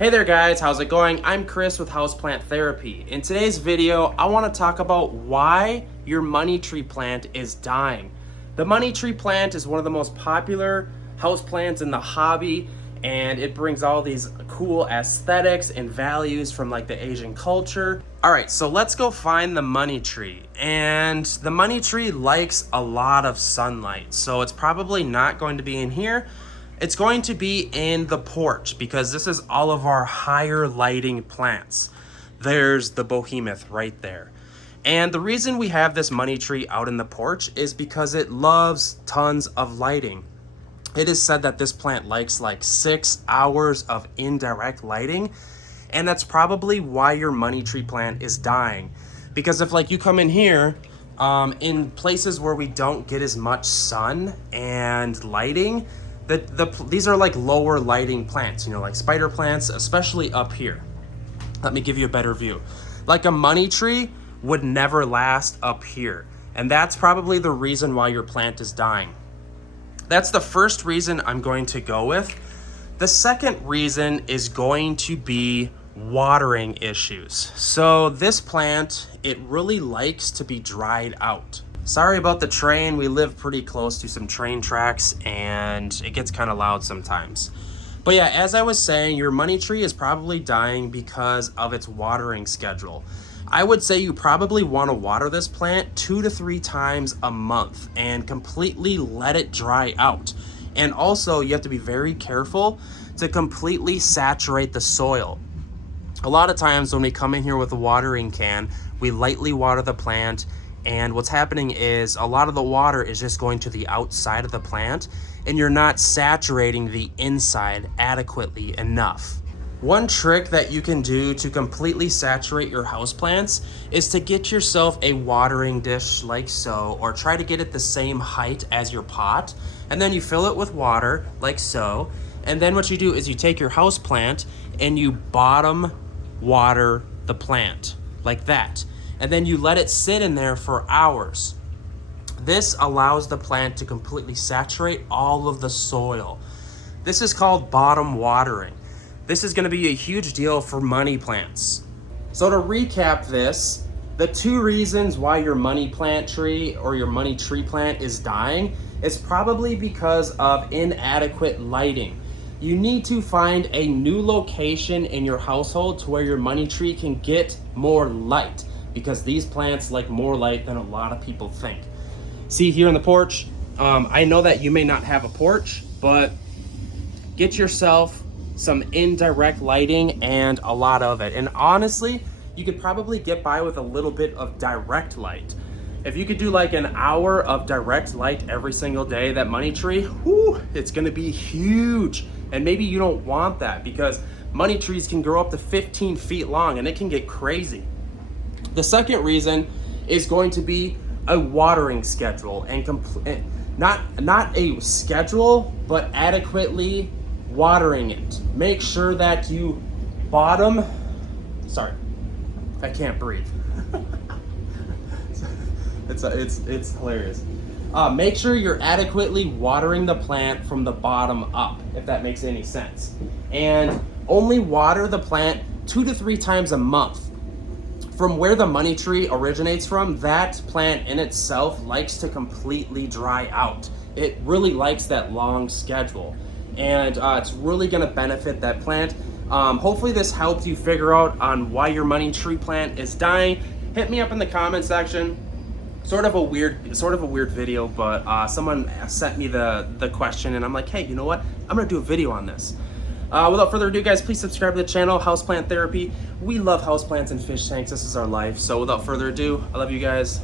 Hey there guys, how's it going? I'm Chris with Houseplant Therapy. In today's video, I want to talk about why your money tree plant is dying. The money tree plant is one of the most popular houseplants in the hobby, and it brings all these cool aesthetics and values from like the Asian culture. All right, so let's go find the money tree. And the money tree likes a lot of sunlight, so it's probably not going to be in here. It's going to be in the porch because this is all of our higher lighting plants. There's the behemoth right there. And the reason we have this money tree out in the porch is because it loves tons of lighting. It is said that this plant likes like 6 hours of indirect lighting, and that's probably why your money tree plant is dying. Because if like you come in here, in places where we don't get as much sun and lighting, these are like lower lighting plants, you know, like spider plants, especially up here. Let me give you a better view. Like a money tree would never last up here. And that's probably the reason why your plant is dying. That's the first reason I'm going to go with. The second reason is going to be watering issues. So this plant, it really likes to be dried out. Sorry about the train. We live pretty close to some train tracks and it gets kind of loud sometimes. But yeah, as I was saying, your money tree is probably dying because of its watering schedule. I would say you probably want to water this plant 2 to 3 times a month and completely let it dry out. And also you have to be very careful to completely saturate the soil. A lot of times when we come in here with a watering can, we lightly water the plant, and what's happening is a lot of the water is just going to the outside of the plant and you're not saturating the inside adequately enough. One trick that you can do to completely saturate your houseplants is to get yourself a watering dish like so, or try to get it the same height as your pot, and then you fill it with water like so, and then what you do is you take your houseplant and you bottom water the plant like that. And then you let it sit in there for hours. This allows the plant to completely saturate all of the soil. This is called bottom watering. This is going to be a huge deal for money plants. So to recap this, the 2 reasons why your money plant tree or your money tree plant is dying is probably because of inadequate lighting. You need to find a new location in your household to where your money tree can get more light, because these plants like more light than a lot of people think. See here in the porch, I know that you may not have a porch, but get yourself some indirect lighting and a lot of it. And honestly, you could probably get by with a little bit of direct light. If you could do like an hour of direct light every single day, that money tree, whoo, it's gonna be huge. And maybe you don't want that because money trees can grow up to 15 feet long and it can get crazy. The second reason is going to be a watering schedule, and not a schedule, but adequately watering it. Make sure that you bottom, sorry, I can't breathe. It's hilarious. Make sure you're adequately watering the plant from the bottom up, if that makes any sense. And only water the plant 2 to 3 times a month. From where the money tree originates from, that plant in itself likes to completely dry out. It really likes that long schedule, and it's really going to benefit that plant. Hopefully this helped you figure out on why your money tree plant is dying. Hit me up in the comment section. Sort of a weird video, but someone sent me the question, and I'm like, hey, you know what? I'm gonna do a video on this. Without further ado, guys, please subscribe to the channel, Houseplant Therapy. We love houseplants and fish tanks. This is our life. So without further ado, I love you guys.